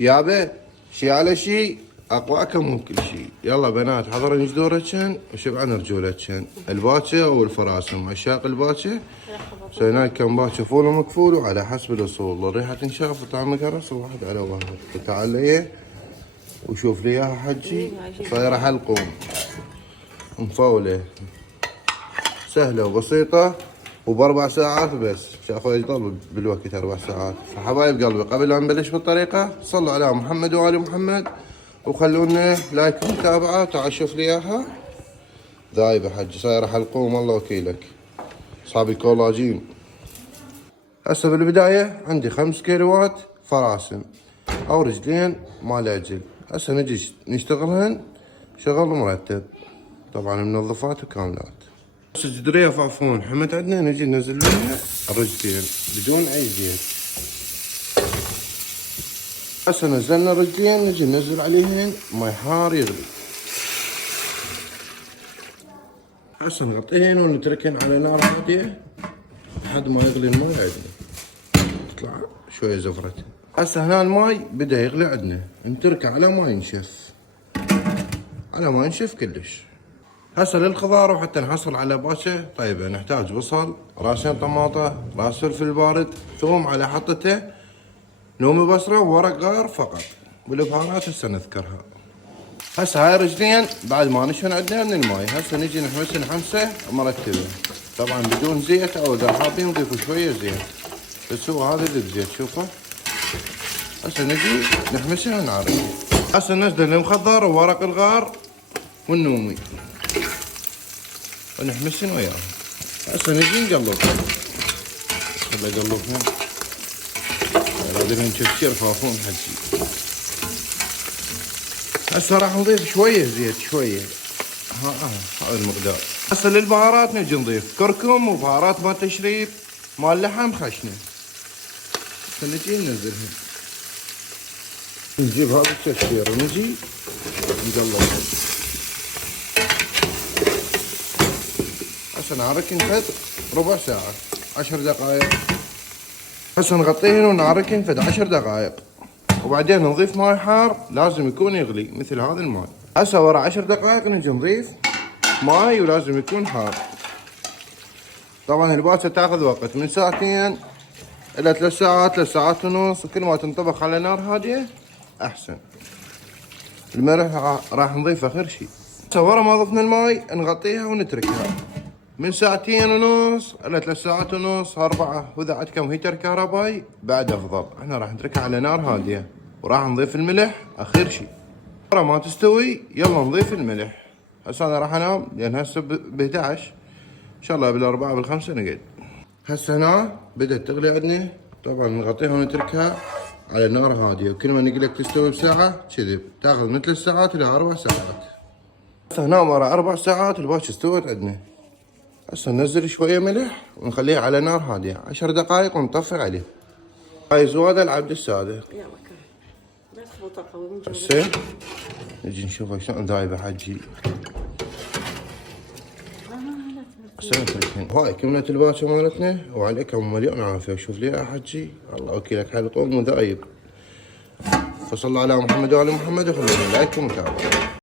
يابا شي على شي اقواكم من كل شي. يلا بنات حضرن جدورتشن وشبعن رجولتشن. الباكه والفراسم عشاق الباكه سوينا لكم باكه فول ومكفول وعلى حسب الاصول. الريحه تنشاف وطعمها كرس واحد على واحد. تعال لي وشوف لي اياها حجي. صايره حلقوم مفوله سهله وبسيطه وب4 ساعات بس. اخوي يضل بالوقت 4 ساعات. فحبايب قلبي قبل لا نبلش بالطريقه صلوا على محمد وال محمد وخلونا لايك ومتابعه. تعال شوف لي اياها ذايبه حجي صايره حلقوم الله وكيلك. اصحاب الكولاجين. هسه بالبدايه عندي 5 كيلوات فراسم او رجلين مال عجل. هسه نجي نشتغلهن شغل مرتب طبعا منظفات وكاملات. هسه جدريه فعفون حمت عندنا نجي ننزل لها الرجلين بدون اي زيت. هسه نزلنا الرجلين نجي ننزل عليهن ماي حار يغلي. هسه نغطيهن ونتركهن على نار هاديه لحد ما يغلي الماي عندنا تطلع شويه زفرتها. هسه هنا الماي بدا يغلي عندنا نتركه على ما ينشف على ما ينشف كلش. هسه للخضار وحتى نحصل على باكه طيبه نحتاج بصل، راسين طماطه، راس فلفل بارد، ثوم على حطته، نومي بصره وورق غار فقط. والبهارات هسه نذكرها. هسه هاي رجلين بعد ما نشفن عندنا من الماي. هسه نجي نحمسن حمسه مرتبه طبعا بدون زيت او اذا حابين نضيفوا شويه زيت بس هو هذا اللي بزيت شوفوا. هسه نجي نحمسها ونعرق. هسه ننزل المخضر وورق الغار والنومي ونحمسن وياهم. هسه نجي نقلب. خلي اقلبهم لازم نشفشر فافون حجي. هسه راح نضيف شويه زيت شويه هذا المقدار. هسه للبهارات نجي نضيف كركم وبهارات مال تشريب مال لحم خشنه. هسه نجي ننزلهم. نجيب هذا التشفير ونجي نقلبهم. هسه نعركن فد ربع ساعة 10 دقائق. هسه نغطيهن ونعركن فد 10 دقائق وبعدين نضيف ماي حار لازم يكون يغلي مثل هذا الماي. هسه ورا 10 دقائق نجي نضيف ماي ولازم يكون حار. طبعا الباكه تاخذ وقت من ساعتين الى 3 ساعات 3 ساعات ونص. وكل ما تنطبخ على نار هاديه احسن. الملح راح نضيفه اخر شيء. هسه ورا ما ضفنا الماي نغطيها ونتركها من ساعتين ونص الى 3 ساعات ونص 4. واذا عندكم هيتر كهربائي بعد افضل. احنا راح نتركها على نار هاديه وراح نضيف الملح اخر شيء. ورا ما تستوي يلا نضيف الملح. هسه انا راح انام لان هسه ب 11 ان شاء الله بالاربعه بالخمسه نقعد. هسه هنا بدات تغلي عندنا طبعا نغطيها ونتركها على نار هاديه. وكل ما نقلك تستوي بساعه كذب تاخذ من 3 ساعات الى 4 ساعات. هسه هنا ورا 4 ساعات الباكه استوت عندنا. هسه ننزل شويه ملح ونخليها على نار هاديه 10 دقائق ونطفي عليه. هاي زواده العبد الصادق. هسه نجي نشوفها شلون ذايبه حجي. هسه نتركهن. هاي كملت الباكه مالتنا وعليكم مليون عافيه. شوف لي يا حجي الله وكيلك حلقوم وذايب. فصلوا على محمد وعلى محمد وخلونا لايك ومتابعه.